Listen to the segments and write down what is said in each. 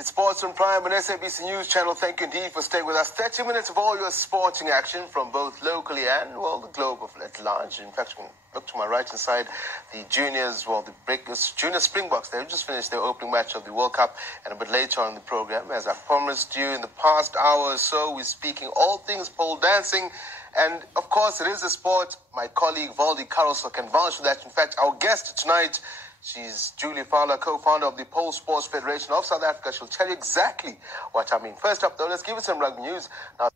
It's Sports on Prime on SABC News Channel. Thank you indeed for staying with us. 30 minutes of all your sporting action from both locally and, well, the globe at large. In fact, look to my right-hand side, the juniors, well, the junior Springboks, they've just finished their opening match of the World Cup, and a bit later on in the program, as I promised you in the past hour or so, we're speaking all things pole dancing. And, of course, it is a sport. My colleague, Valdi Carousel, can vouch for that. In fact, our guest tonight, she's Julie Fowler, co-founder of the Pole Sports Federation of South Africa. She'll tell you exactly what I mean. First up, though, let's give it some rugby news. Now,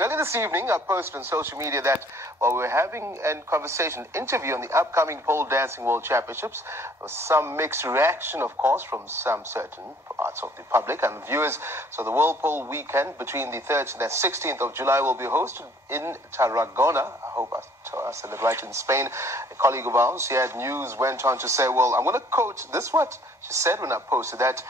earlier this evening, I posted on social media that while we were having a conversation, interview on the upcoming pole dancing world championships, there was some mixed reaction, of course, from some certain parts of the public and viewers. So the World Pole Weekend between the 3rd and the 16th of July will be hosted in Tarragona. I hope I said it right, in Spain. A colleague of ours, she had news, went on to say, well, I'm going to quote this, what she said when I posted that.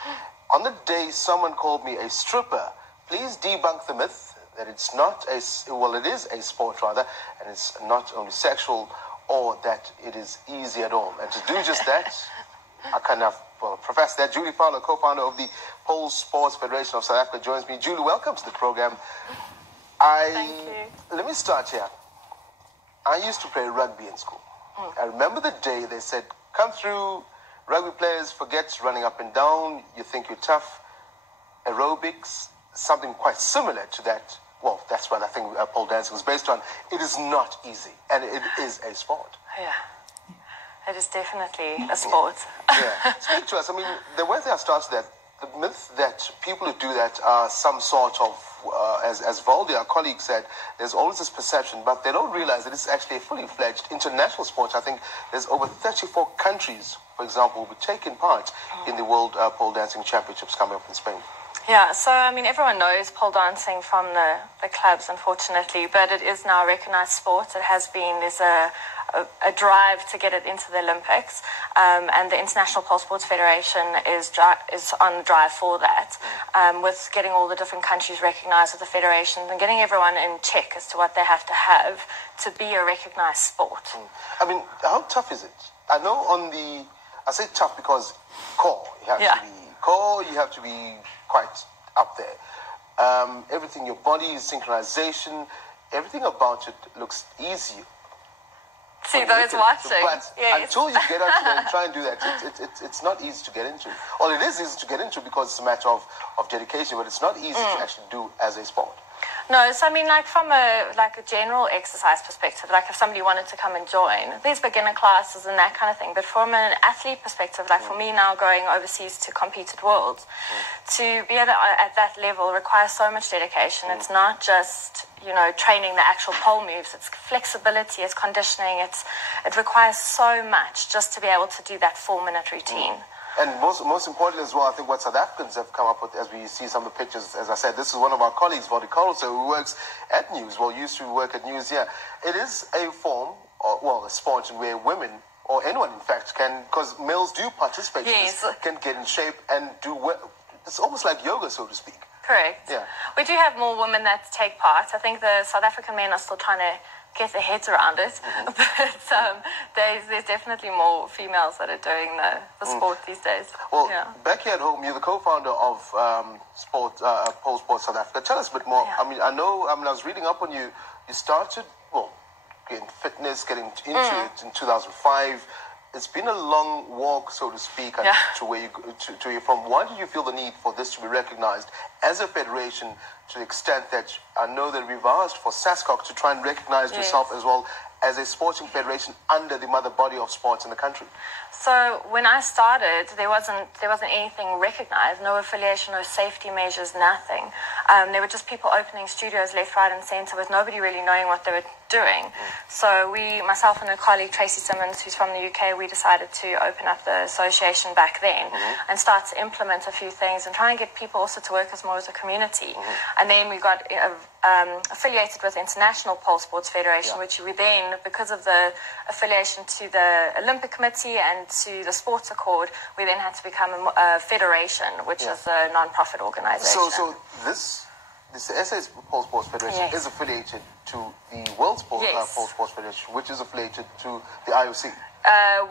On the day someone called me a stripper, please debunk the myth that it's not it is a sport rather, and it's not only sexual or that it is easy at all. And to do just that, I kind of profess that. Julie Fowler, co-founder of the Pole Sports Federation of South Africa, joins me. Julie, welcome to the program. Thank you. Let me start here. I used to play rugby in school. I remember the day they said, come through, rugby players, forget running up and down, you think you're tough. Aerobics, something quite similar to that. Well, that's what I think pole dancing is based on. It is not easy, and it is a sport. Yeah, it is definitely a sport. Yeah. Speak to us. I mean, the way I started that, the myth that people who do that are some sort of, as Valdi, our colleague, said, there's always this perception, but they don't realize that it's actually a fully fledged international sport. I think there's over 34 countries, for example, will be taking part in the World Pole Dancing Championships coming up in Spain. Yeah, so, I mean, everyone knows pole dancing from the clubs, unfortunately, but it is now a recognised sport. It has been, there's a drive to get it into the Olympics, and the International Pole Sports Federation is on the drive for that, with getting all the different countries recognised with the federations and getting everyone in check as to what they have to be a recognised sport. I mean, how tough is it? I know I say tough because core, you have to be quite up there. Everything, your body, synchronization, everything about it looks easy. See those watching. But until you get out there and try and do that, it's not easy to get into. Well, it is easy to get into because it's a matter of dedication, but it's not easy to actually do as a sport. No, so I mean, like from a general exercise perspective, like if somebody wanted to come and join, there's beginner classes and that kind of thing. But from an athlete perspective, like for me now going overseas to compete at Worlds, to be at that level requires so much dedication. It's not just, training the actual pole moves. It's flexibility, it's conditioning. It requires so much just to be able to do that 4-minute routine. And most importantly as well, I think what South Africans have come up with, as we see some of the pictures, as I said, this is one of our colleagues, Valdi Carousel, who works at News, used to work at News here. It is a form, a sport where women, or anyone in fact, can, because males do participate in this, can get in shape and do well. It's almost like yoga, so to speak. Correct. Yeah. We do have more women that take part. I think the South African men are still trying to get their heads around it, but there's definitely more females that are doing the sport these days. Well, back here at home, you're the co-founder of Pole Sports South Africa. Tell us a bit more. Yeah. I was reading up on you. You started, getting fitness, getting into it in 2005. It's been a long walk, so to speak, to where you're from. Why did you feel the need for this to be recognized as a federation, to the extent that I know that we've asked for Sabc to try and recognize yourself as well as a sporting federation under the mother body of sports in the country? So when I started, there wasn't anything recognized, no affiliation, no safety measures, nothing. There were just people opening studios left, right, and center with nobody really knowing what they were doing. So myself and a colleague, Tracy Simmons, who's from the UK, we decided to open up the association back then and start to implement a few things and try and get people also to work as more as a community. And then we got affiliated with International Pole Sports Federation, which we then, because of the affiliation to the Olympic Committee and to the Sports Accord, we then had to become a federation, which is a non-profit organization. So this SA Pole Sports Federation is affiliated to the World Pole Sports Federation, which is affiliated to the IOC.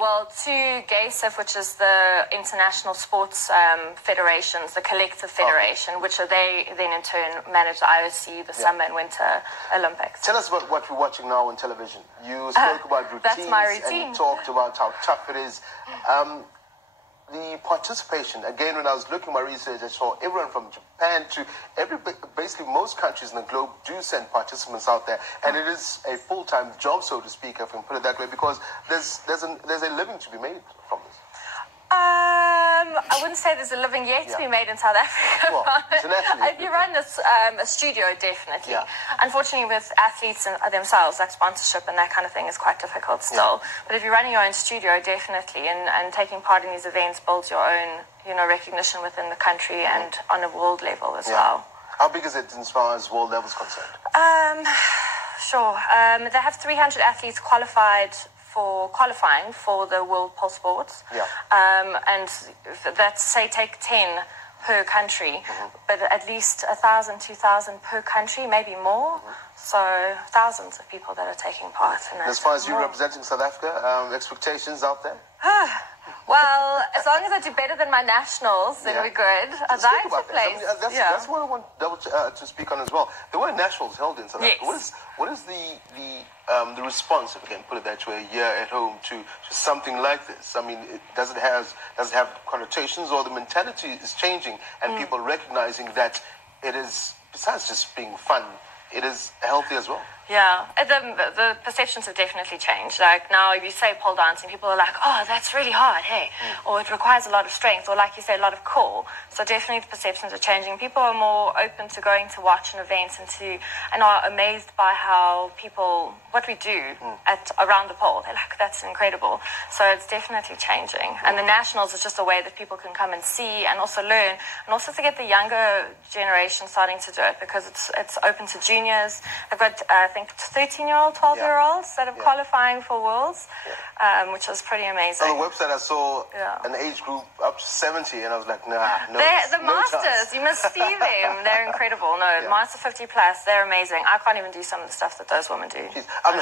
Well, to GASIF, which is the International Sports Federations, the collective federation, which they then in turn manage the IOC, the Summer and Winter Olympics. Tell us about what we're watching now on television. You spoke about routines, that's my routine. And you talked about how tough it is. The participation, again, when I was looking at my research, I saw everyone from Japan to basically most countries in the globe do send participants out there, and it is a full-time job, so to speak, if I can put it that way, because there's a living to be made from this. I wouldn't say there's a living yet to be made in South Africa. Well, if you run a studio, definitely. Yeah. Unfortunately, with athletes themselves, like sponsorship and that kind of thing is quite difficult still. But if you're running your own studio, definitely, and taking part in these events builds your own, recognition within the country and on a world level as well. How big is it as far as world level is concerned? Sure. They have 300 athletes qualifying for the World Pole Sports. And that's, say, take 10 per country, but at least 1,000, 2,000 per country, maybe more. So thousands of people that are taking part in that. As far as you representing South Africa, expectations out there? Well, as long as I do better than my nationals, then we're good. I'd like to place. That's what I want to speak on as well. There were nationals held in South Africa. What is the response, if I can put it that way, here at home to something like this? I mean, does it have connotations, or the mentality is changing and people recognizing that it is, besides just being fun, it is healthy as well? Yeah, the perceptions have definitely changed. Like now, if you say pole dancing, people are like, oh, that's really hard, hey? Or it requires a lot of strength, or like you say, a lot of core. So definitely the perceptions are changing. People are more open to going to watch an event and are amazed by how what we do around the pole. They're like, that's incredible. So it's definitely changing. And the nationals is just a way that people can come and see and also learn, and also to get the younger generation starting to do it, because it's open to juniors. I've got, I think, 13-year-old, 12-year-olds that are qualifying for Worlds, which was pretty amazing. On the website, I saw an age group up to 70, and I was like, nah, no. The Masters, you must see them. They're incredible. No, Master 50 plus, they're amazing. I can't even do some of the stuff that those women do. I mean,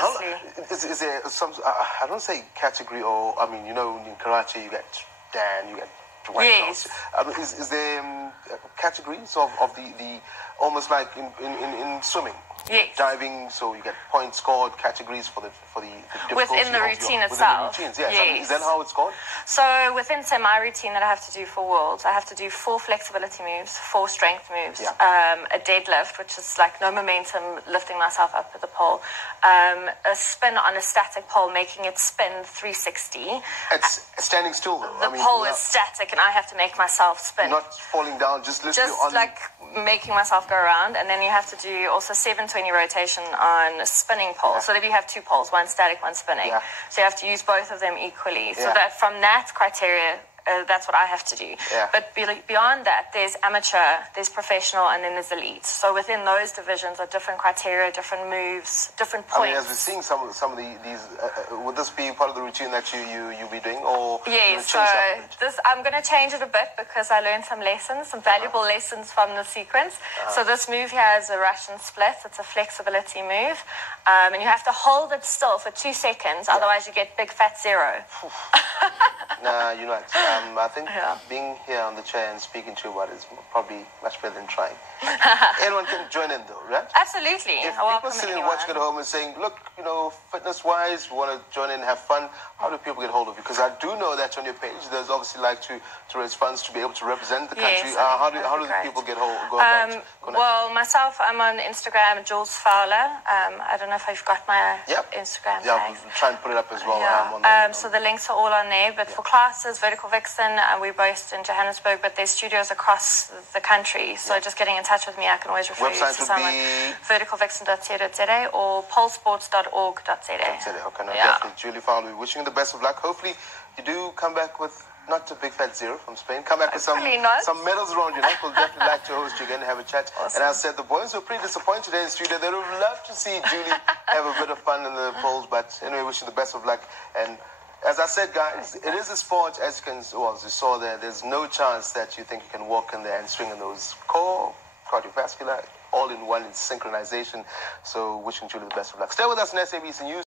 is there some, I don't say category, or, I mean, in karate, you get Dan, you get white belts. Is there categories of the almost like in swimming? Yes. Diving, so you get points scored, categories for the within the routine itself. Within the routines, yes. I mean, is that how it's called? So within, say, my routine that I have to do for Worlds, I have to do 4 flexibility moves, 4 strength moves, a deadlift, which is like no momentum, lifting myself up with the pole, a spin on a static pole, making it spin 360. It's standing still, though. The pole is static, and I have to make myself spin. Not falling down, just lifting on. Just like making myself go around, and then you have to do also 720 rotation on a spinning pole. So that you have 2 poles, one static, one spinning. So you have to use both of them equally. So that from that criteria, that's what I have to do. But beyond that, there's amateur, there's professional, and then there's elite. So within those divisions are different criteria, different moves, different points. I mean, as we're seeing some of these, would this be part of the routine that you'll be doing, or? Yes, so I'm going to change it a bit because I learned some lessons, some valuable lessons from the sequence. So this move here is a Russian split. It's a flexibility move, and you have to hold it still for 2 seconds, otherwise you get big fat 0. Nah, you're not. I think being here on the chair and speaking to you about it is probably much better than trying. Anyone can join in, though, right? Absolutely. If people sitting and watching at home and saying, look, fitness-wise, we want to join in and have fun, how do people get hold of you? Because I do know that on your page, there's obviously like to raise funds to be able to represent the country. Yes, how do the people get hold of well, myself, I'm on Instagram, Julz Fowler. I don't know if I've got my Instagram tag. We'll try and put it up as well. So the links are all on there, but for classes, Vertical Vixen, we're based in Johannesburg, but there's studios across the country. So just getting in touch with me, I can always refer Website you to someone. verticalvixen.co.za or polesports.org.za. Okay, no, definitely. Julie Fowler, we're wishing you the best of luck. Hopefully, you do come back with not a big fat zero from Spain. Come back with some medals around your neck. We'll definitely like to host you again and have a chat. Awesome. And I said the boys were pretty disappointed today in the studio. They would have loved to see Julie have a bit of fun in the polls. But anyway, wishing the best of luck. And as I said, guys, it is a sport, as you saw there. There's no chance that you think you can walk in there and swing in those core, cardiovascular, all in one in synchronization. So wishing Julie the best of luck. Stay with us in SABC News.